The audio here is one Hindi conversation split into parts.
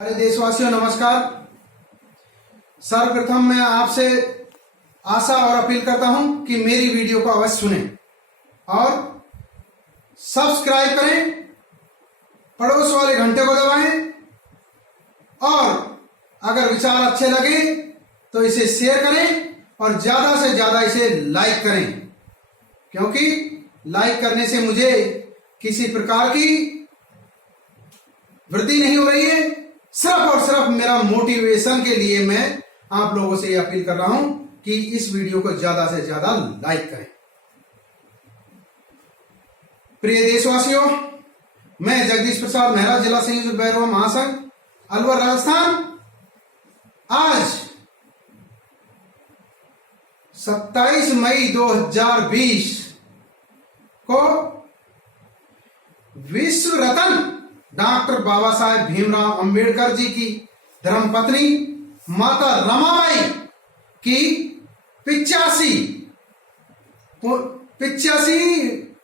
अरे देशवासियों नमस्कार। सर्वप्रथम मैं आपसे आशा और अपील करता हूं कि मेरी वीडियो को अवश्य सुनें और सब्सक्राइब करें, पड़ोस वाले घंटे को दबाएं और अगर विचार अच्छे लगे तो इसे शेयर करें और ज्यादा से ज्यादा इसे लाइक करें, क्योंकि लाइक करने से मुझे किसी प्रकार की वृद्धि नहीं हो रही है। सिर्फ और सिर्फ मेरा मोटिवेशन के लिए मैं आप लोगों से यह अपील कर रहा हूं कि इस वीडियो को ज्यादा से ज्यादा लाइक करें। प्रिय देशवासियों, मैं जगदीश प्रसाद मेहरा, जिला संयुक्त बैरवा महासंघ, अलवर, राजस्थान। आज 27 मई 2020 को विश्व रत्न डॉक्टर बाबा साहेब भीमराव अंबेडकर जी की धर्मपत्नी माता रमाबाई की 85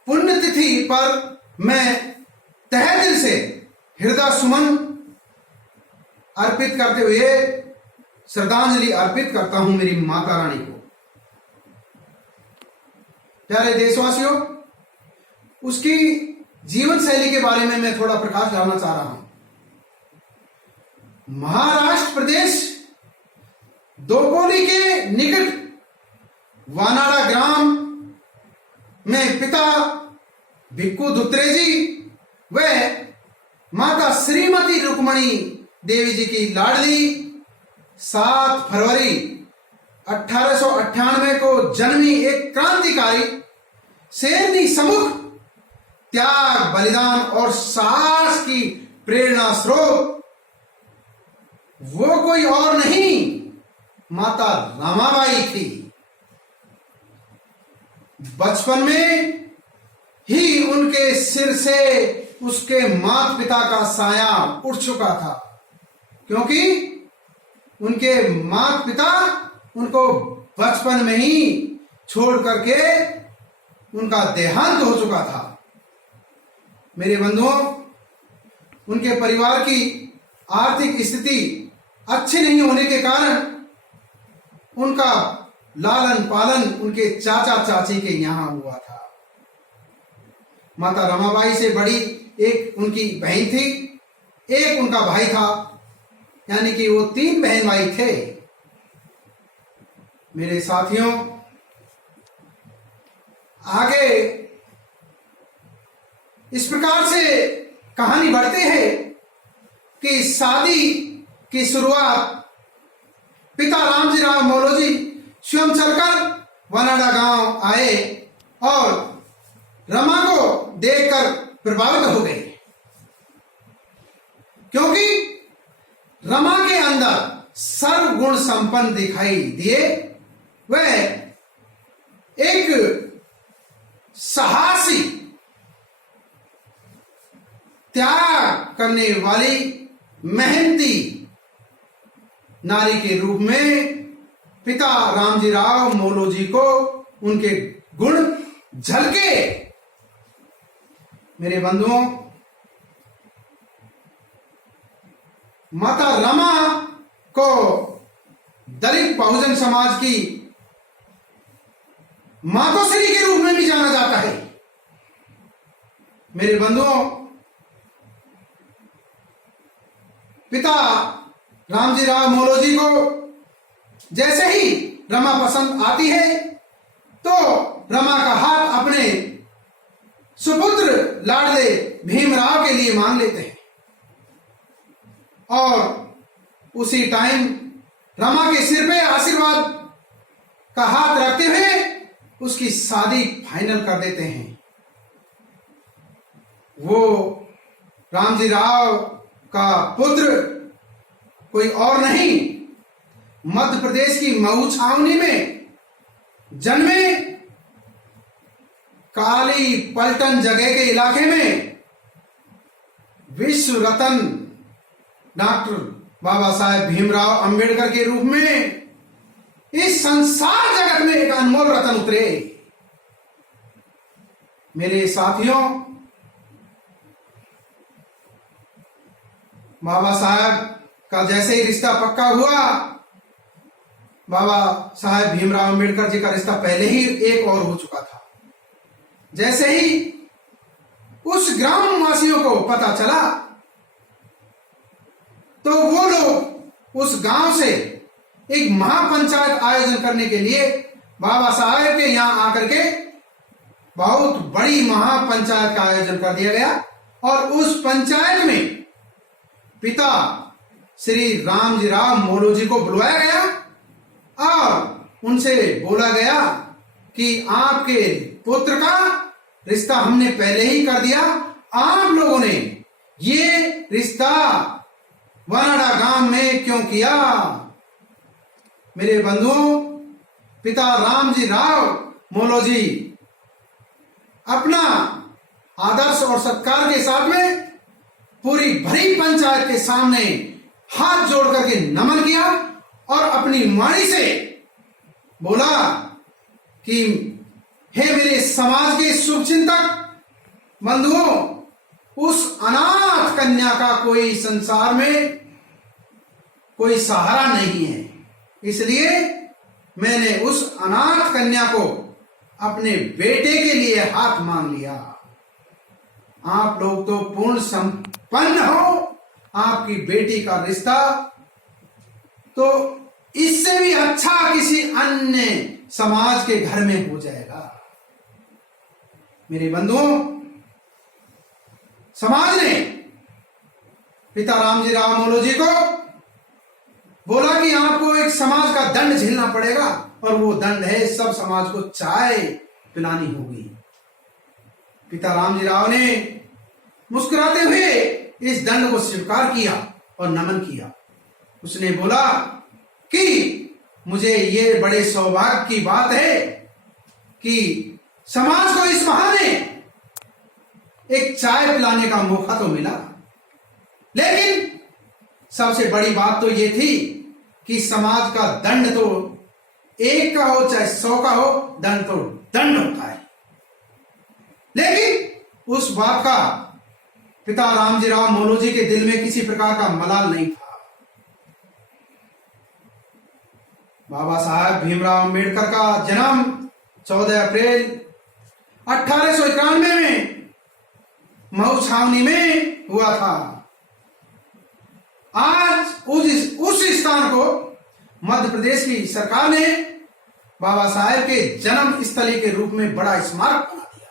पुण्यतिथि पर मैं तहे दिल से हृदय सुमन अर्पित करते हुए श्रद्धांजलि अर्पित करता हूं मेरी माता रानी को। प्यारे देशवासियों, उसकी जीवन शैली के बारे में मैं थोड़ा प्रकाश डालना चाह रहा हूं। महाराष्ट्र प्रदेश दोपोली के निकट वानाड़ा ग्राम में पिता भिक्खू धुत्रे जी व माता श्रीमती रुक्मणी देवी जी की लाडली 7 फरवरी 1898 को जन्मी एक क्रांतिकारी शेरनी सम्मुख त्याग, बलिदान और साहस की प्रेरणा स्रोत वो कोई और नहीं, माता रमाबाई थी। बचपन में ही उनके सिर से उसके माता पिता का साया उठ चुका था, क्योंकि उनके माता पिता उनको बचपन में ही छोड़ करके उनका देहांत हो चुका था। मेरे बंधुओं, उनके परिवार की आर्थिक स्थिति अच्छी नहीं होने के कारण उनका लालन पालन उनके चाचा चाची के यहां हुआ था। माता रमाबाई से बड़ी एक उनकी बहन थी, एक उनका भाई था, यानी कि वो 3 बहन भाई थे। मेरे साथियों, आगे इस प्रकार से कहानी बढ़ती है कि शादी की शुरुआत पिता रामजी राव मोलोजी स्वयं चलकर वनाडा गांव आए और रमा को देखकर प्रभावित हो गए, क्योंकि रमा के अंदर सर्वगुण संपन्न दिखाई दिए। वह एक साहसी, त्याग करने वाली, मेहनती नारी के रूप में पिता रामजी राव मोलोजी को उनके गुण झलके। मेरे बंधुओं, माता रमा को दलित बहुजन समाज की मातोश्री के रूप में भी जाना जाता है। मेरे बंधुओं, पिता रामजी राव मोलोजी को जैसे ही रमा पसंद आती है तो रमा का हाथ अपने सुपुत्र लाडले भीमराव के लिए मांग लेते हैं और उसी टाइम रमा के सिर पे आशीर्वाद का हाथ रखते हुए उसकी शादी फाइनल कर देते हैं। वो रामजी राव का पुत्र कोई और नहीं, मध्य प्रदेश की मऊ छावनी में जन्मे काली पलटन जगह के इलाके में विश्व रत्न डॉक्टर बाबा साहेब भीमराव अंबेडकर के रूप में इस संसार जगत में एक अनमोल रत्न उतरे। मेरे साथियों, बाबा साहब का जैसे ही रिश्ता पक्का हुआ, बाबा साहेब भीमराव अंबेडकर जी का रिश्ता पहले ही एक और हो चुका था। जैसे ही उस ग्राम वासियों को पता चला तो वो लोग उस गांव से एक महापंचायत आयोजन करने के लिए बाबा साहेब के यहां आकर के बहुत बड़ी महापंचायत का आयोजन कर दिया गया और उस पंचायत में पिता श्री रामजी राव मोलोजी को बुलवाया गया और उनसे बोला गया कि आपके पुत्र का रिश्ता हमने पहले ही कर दिया, आप लोगों ने ये रिश्ता वनाडा गांव में क्यों किया। मेरे बंधुओं, पिता रामजी राव मोलोजी अपना आदर्श और सत्कार के साथ में पूरी भरी पंचायत के सामने हाथ जोड़ करके नमन किया और अपनी वाणी से बोला कि हे मेरे समाज के शुभचिंतक बंधुओं, उस अनाथ कन्या का कोई संसार में कोई सहारा नहीं है, इसलिए मैंने उस अनाथ कन्या को अपने बेटे के लिए हाथ मांग लिया। आप लोग तो पूर्ण संपन्न हो, आपकी बेटी का रिश्ता तो इससे भी अच्छा किसी अन्य समाज के घर में हो जाएगा। मेरे बंधुओं, समाज ने पिता रामजी राव मोलोजी को बोला कि आपको एक समाज का दंड झेलना पड़ेगा और वो दंड है सब समाज को चाय पिलानी होगी। पिता रामजी राव ने मुस्कुराते हुए इस दंड को स्वीकार किया और नमन किया। उसने बोला कि मुझे ये बड़े सौभाग्य की बात है कि समाज को इस बहाने एक चाय पिलाने का मौका तो मिला, लेकिन सबसे बड़ी बात तो ये थी कि समाज का दंड तो एक का हो चाहे 100 का हो, दंड तो दंड होता है। लेकिन उस बात का पिता रामजी राव मोलोजी के दिल में किसी प्रकार का मलाल नहीं था। बाबा साहेब भीमराव अंबेडकर का जन्म 14 अप्रैल 1891 में मऊ छावनी में हुआ था। आज उस स्थान को मध्य प्रदेश की सरकार ने बाबा साहेब के जन्म स्थली के रूप में बड़ा स्मारक बना दिया,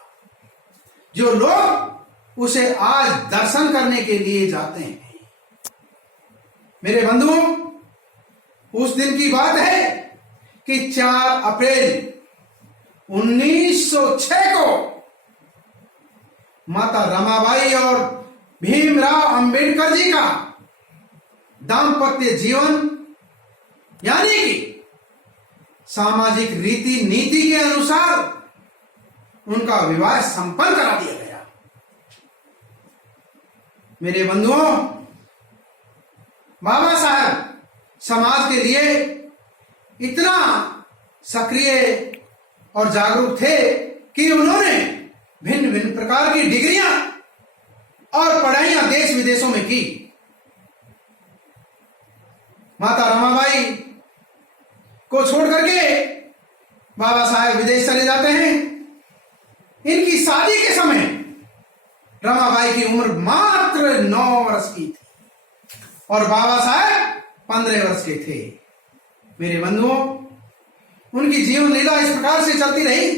जो लोग उसे आज दर्शन करने के लिए जाते हैं। मेरे बंधुओं, उस दिन की बात है कि 4 अप्रैल 1906 को माता रमाबाई और भीमराव अंबेडकर जी का दाम्पत्य जीवन यानी कि सामाजिक रीति नीति के अनुसार उनका विवाह संपन्न करा दिया गया। मेरे बंधुओं, बाबा साहब समाज के लिए इतना सक्रिय और जागरूक थे कि उन्होंने भिन्न भिन्न प्रकार की डिग्रियां और पढ़ाइयां देश विदेशों में की। माता रमाबाई को छोड़ करके बाबा साहेब विदेश चले जाते हैं। इनकी शादी के समय रमाबाई की उम्र मात्र 9 वर्ष की थी और बाबा साहेब 15 वर्ष के थे। मेरे बंधुओं, उनकी जीवन लीला इस प्रकार से चलती रही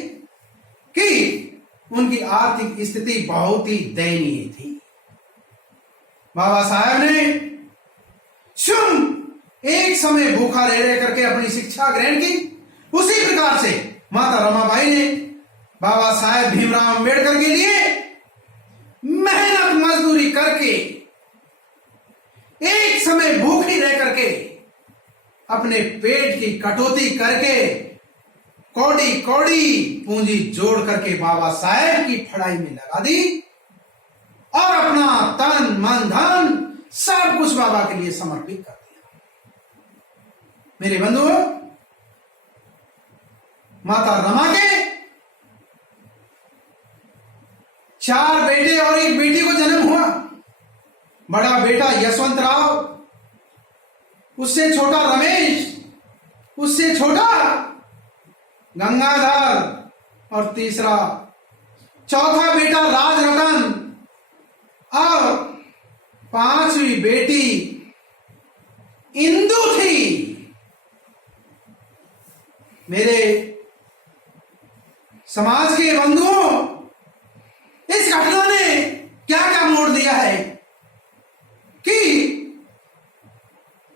कि उनकी आर्थिक स्थिति बहुत ही दयनीय थी। बाबा साहेब ने स्वयं एक समय भूखा रह करके अपनी शिक्षा ग्रहण की। उसी प्रकार से माता रमाबाई ने बाबा साहेब भीमराव अंबेडकर के लिए मेहनत मजदूरी करके एक समय भूखी रह करके अपने पेट की कटौती करके कौड़ी कौड़ी पूंजी जोड़ करके बाबा साहेब की पढ़ाई में लगा दी और अपना तन मन धन सब कुछ बाबा के लिए समर्पित कर दिया। मेरे बंधुओं, माता रमा के 4 बेटे और 1 बेटी को जन्म हुआ। बड़ा बेटा यशवंत राव उससे छोटा रमेश, उससे छोटा गंगाधर और तीसरा चौथा बेटा राजरतन और पांचवी बेटी इंदु थी। मेरे समाज के बंधुओं, इस घटना ने क्या क्या मोड़ दिया है कि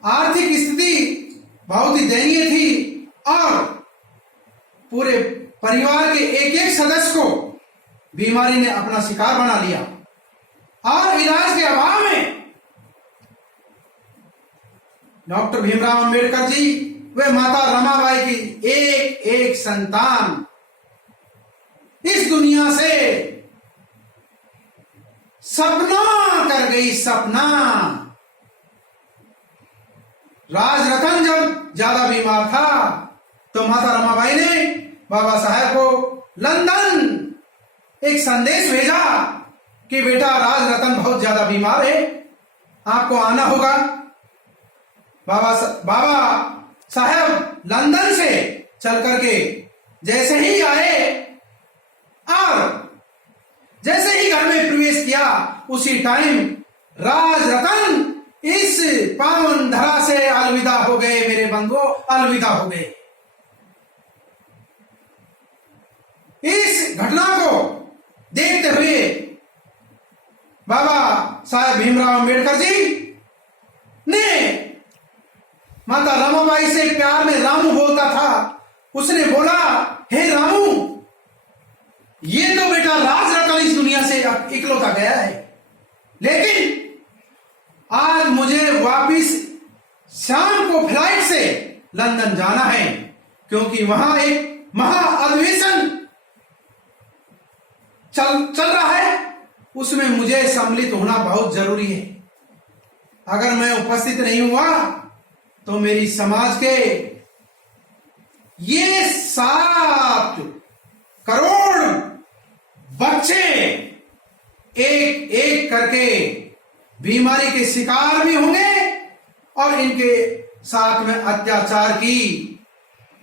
आर्थिक स्थिति बहुत ही दयनीय थी और पूरे परिवार के एक एक सदस्य को बीमारी ने अपना शिकार बना लिया और इलाज के अभाव में डॉक्टर भीमराव अंबेडकर जी व माता रमाबाई की एक एक संतान इस दुनिया से सपना कर गई, सपना। राजरतन जब ज्यादा बीमार था तो माता रमाबाई ने बाबा साहेब को लंदन एक संदेश भेजा कि बेटा राजरतन बहुत ज्यादा बीमार है, आपको आना होगा। बाबा साहेब लंदन से चल करके जैसे ही आए और जैसे ही घर में प्रवेश किया उसी टाइम राजरतन इस पावन धरा से अलविदा हो गए। मेरे बंधुओं, अलविदा हो गए। इस घटना को देखते हुए बाबा साहेब भीमराव अंबेडकर जी ने माता रमाबाई से प्यार में रामू बोलता था। उसने बोला, हे रामू, ये तो बेटा राजरतन इस दुनिया से इकलौता गया है, लेकिन आज मुझे वापिस शाम को फ्लाइट से लंदन जाना है, क्योंकि वहां एक महाअधिवेशन चल रहा है, उसमें मुझे सम्मिलित होना बहुत जरूरी है। अगर मैं उपस्थित नहीं हुआ तो मेरी समाज के ये 7 करोड़ बच्चे एक एक करके बीमारी के शिकार भी होंगे और इनके साथ में अत्याचार की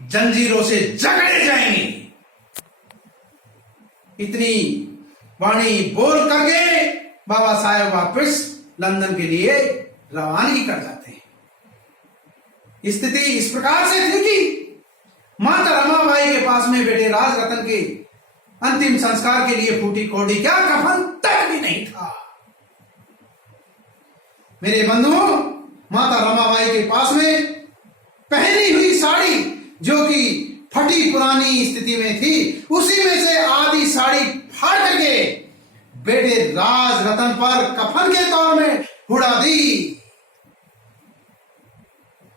जंजीरों से जकड़े जाएंगे। इतनी वाणी बोल करके बाबा साहेब वापस लंदन के लिए रवानगी कर जाते हैं। स्थिति इस प्रकार से थी कि माता रमाबाई के पास में बेटे राजरतन के अंतिम संस्कार के लिए फूटी कौड़ी क्या कफन तक भी नहीं था। मेरे बंधुओं, माता रमाबाई के पास में पहनी हुई साड़ी जो कि फटी पुरानी स्थिति में थी, उसी में से आधी साड़ी फाड़ करके बेटे राजरतन पर कफन के तौर में उड़ा दी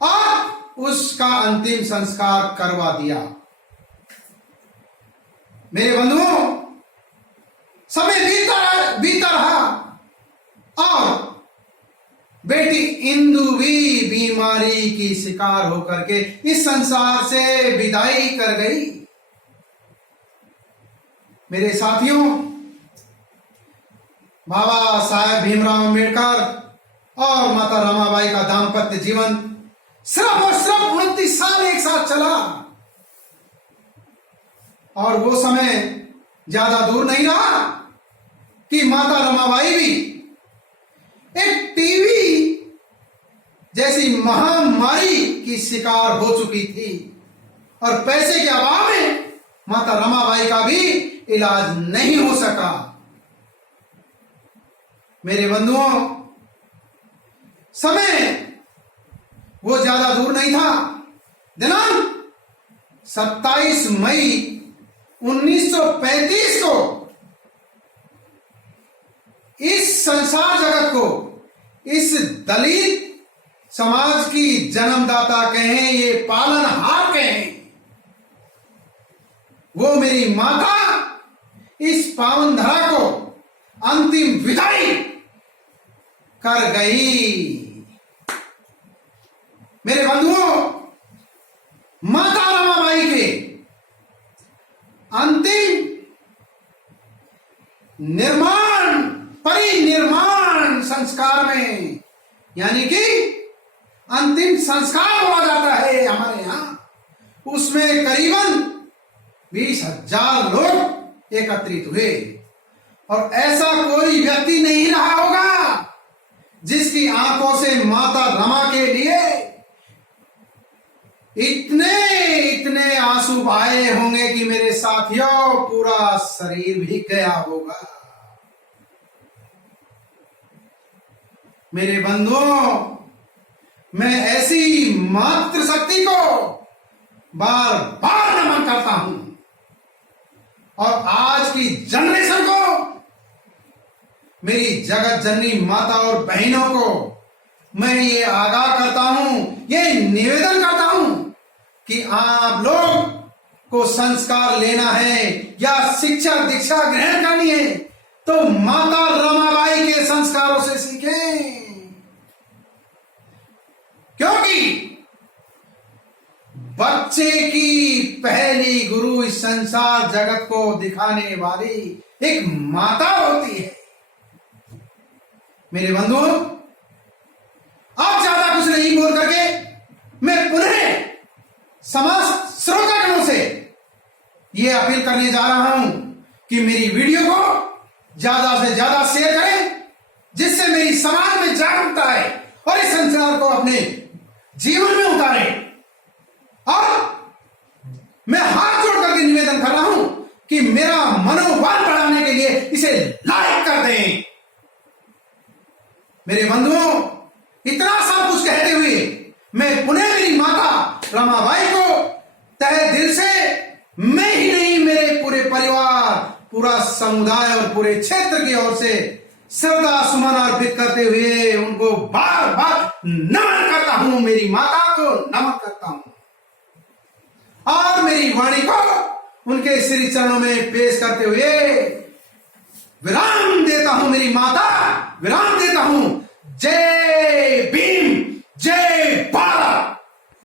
और उसका अंतिम संस्कार करवा दिया। मेरे बंधुओं, समय बीता रहा और बेटी इंदु भी बीमारी की शिकार होकर के इस संसार से विदाई कर गई। मेरे साथियों, बाबा साहेब भीमराव अंबेडकर और माता रमाबाई का दाम्पत्य जीवन सिर्फ और सिर्फ 29 साल एक साथ चला और वो समय ज्यादा दूर नहीं रहा कि माता रमाबाई भी एक टीवी जैसी महामारी की शिकार हो चुकी थी और पैसे के अभाव में माता रमाबाई का भी इलाज नहीं हो सका। मेरे बंधुओं, समय वो ज्यादा दूर नहीं था। दिनांक 27 मई 1935 को इस संसार जगत को, इस दलित समाज की जन्मदाता कहें, ये पालनहार कहें, वो मेरी माता इस पावन धरा को अंतिम विदाई कर गई। मेरे बंधुओं, माता रमाबाई के अंतिम परिनिर्माण संस्कार में, यानी कि अंतिम अंतिम संस्कार हुआ जाता है हमारे यहाँ, उसमें करीबन 20,000 लोग एकत्रित हुए। और ऐसा कोई व्यक्ति नहीं रहा होगा जिसकी आंखों से माता रमा के लिए इतने आंसू बहाए होंगे कि मेरे साथियों पूरा शरीर भी गया होगा। मेरे बंधुओं, मैं ऐसी मातृशक्ति को बार बार नमन करता हूं और आज की जनरेशन को, मेरी जगत जननी माता और बहनों को मैं ये आगाह करता हूं, ये निवेदन करता हूं कि आप लोग को संस्कार लेना है या शिक्षा दीक्षा ग्रहण करनी है तो माता रमाबाई के संस्कारों से सीखें, क्योंकि बच्चे की पहली गुरु इस संसार जगत को दिखाने वाली एक माता होती है। मेरे बंधुओं, अब ज्यादा कुछ नहीं बोल करके मैं पुनः समस्त श्रोतागणों से यह अपील करने जा रहा हूं कि मेरी वीडियो को ज्यादा से ज्यादा शेयर करें, जिससे मेरी समाज में जागरूकता है और इस संसार को अपने जीवन में उतारें। और मैं हाथ जोड़ करके निवेदन कर रहा हूं कि मेरा मनोबल बढ़ाने के लिए इसे लाइक कर दें। मेरे बंधुओं, इतना सब कुछ कहते हुए मैं पुनः मेरी माता रमाबाई को तहे दिल से, मैं ही नहीं मेरे पूरे परिवार, पूरा समुदाय और पूरे क्षेत्र की ओर से श्रद्धा सुमन अर्पित करते हुए उनको बार बार नमन करता हूं, मेरी माता को नमन करता हूं और मेरी वाणी को उनके श्री चरणों में पेश करते हुए विराम देता हूं। मेरी माता, विराम देता हूं। जय